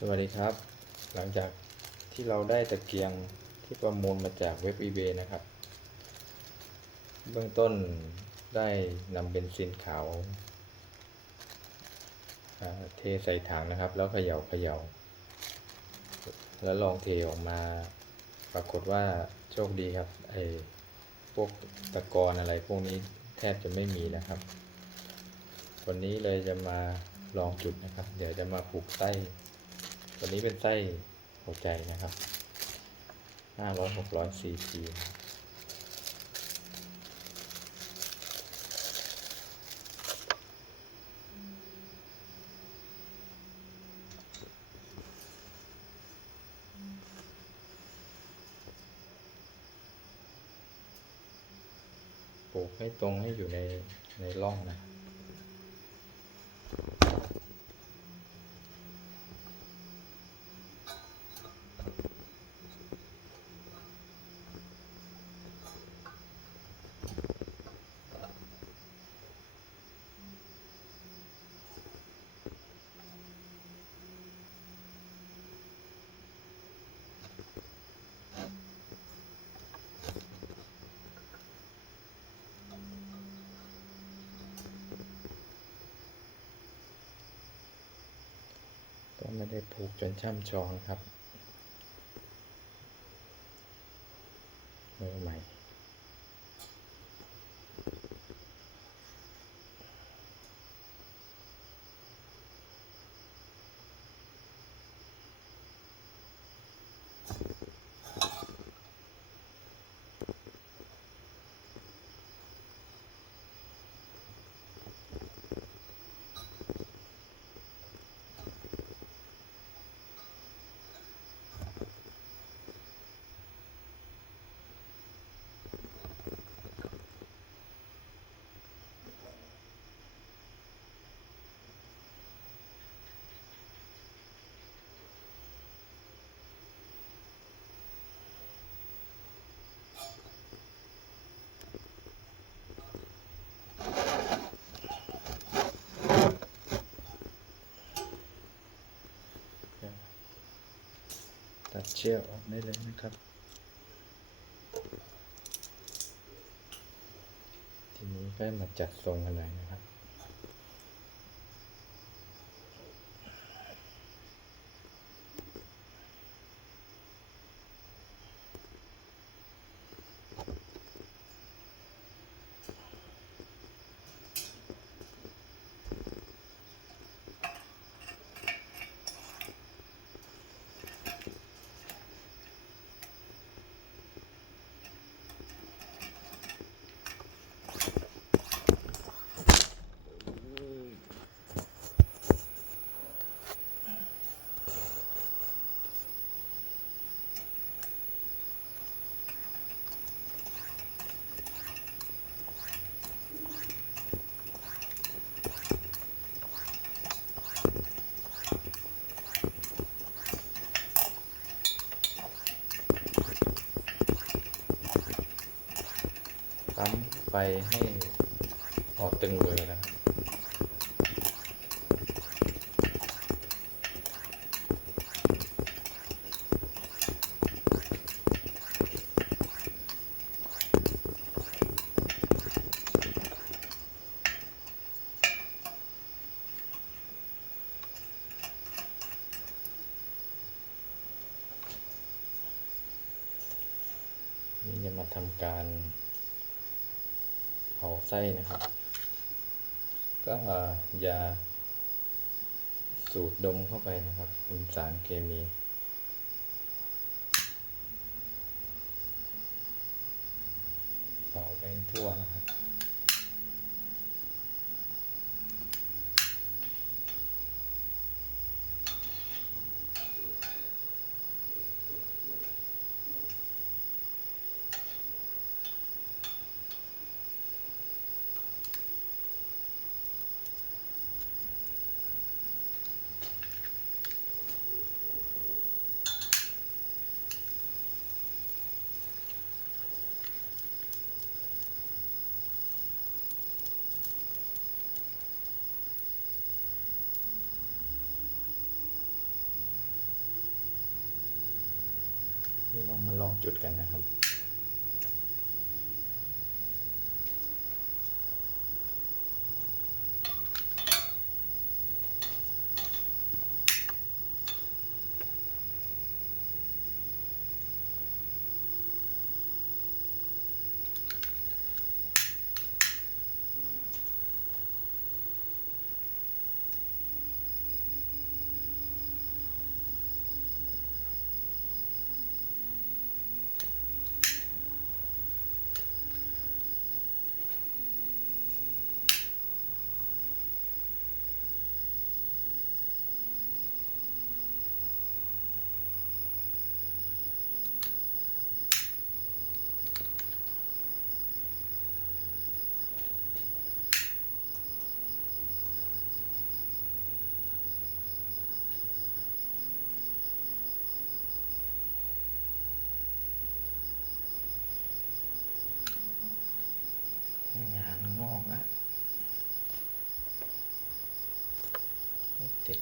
สวัสดีครับหลังจากที่เราได้ตะเกียงที่ประมูลมาจากเว็บ eBay นะครับเบื้องต้นได้นำเบนซินขาวเทใส่ถังนะครับแล้วเขย่าแล้วลองเทออกมาปรากฏว่าโชคดีครับพวกตะกอนอะไรพวกนี้แทบจะไม่มีนะครับวันนี้เลยจะมาลองจุดนะครับเดี๋ยวจะมาปลูกไส้วันนี้เป็นไส้หัวใจนะครับ500-600 cc ปลูกให้ตรงให้อยู่ในร่องนะก็ไม่ได้ปลูกจนช่ำชองครับมือใหม่ตัดเชือกออกได้เลยนะครับทีนี้ก็มาจัดทรงกันหน่อยนะครับปั๊มไปให้ออกตึงมือนะครับนี่จะมาทำการเผาไส้นะครับก็อย่าสูดดมเข้าไปนะครับเป็นสารเคมีเผาไปทั่วนะครับ นี่เรามาลองจุดกันนะครับงานงอกแล้วติด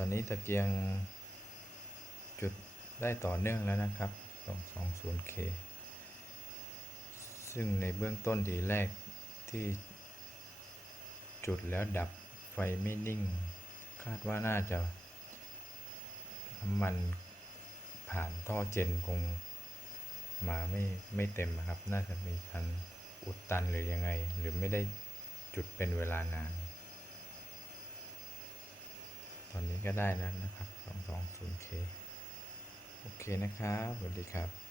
ตอนนี้ตะเกียงจุดได้ต่อเนื่องแล้วนะครับ 220K ซึ่งในเบื้องต้นทีแรกที่จุดแล้วดับไฟไม่นิ่งคาดว่าน่าจะน้ำมันผ่านท่อเจนคงมาไม่เต็มครับน่าจะมีการอุดตันหรือยังไงหรือไม่ได้จุดเป็นเวลานานตอนนี้ก็ได้แล้วนะครับ 220K โอเคนะครับสวัสดีครับ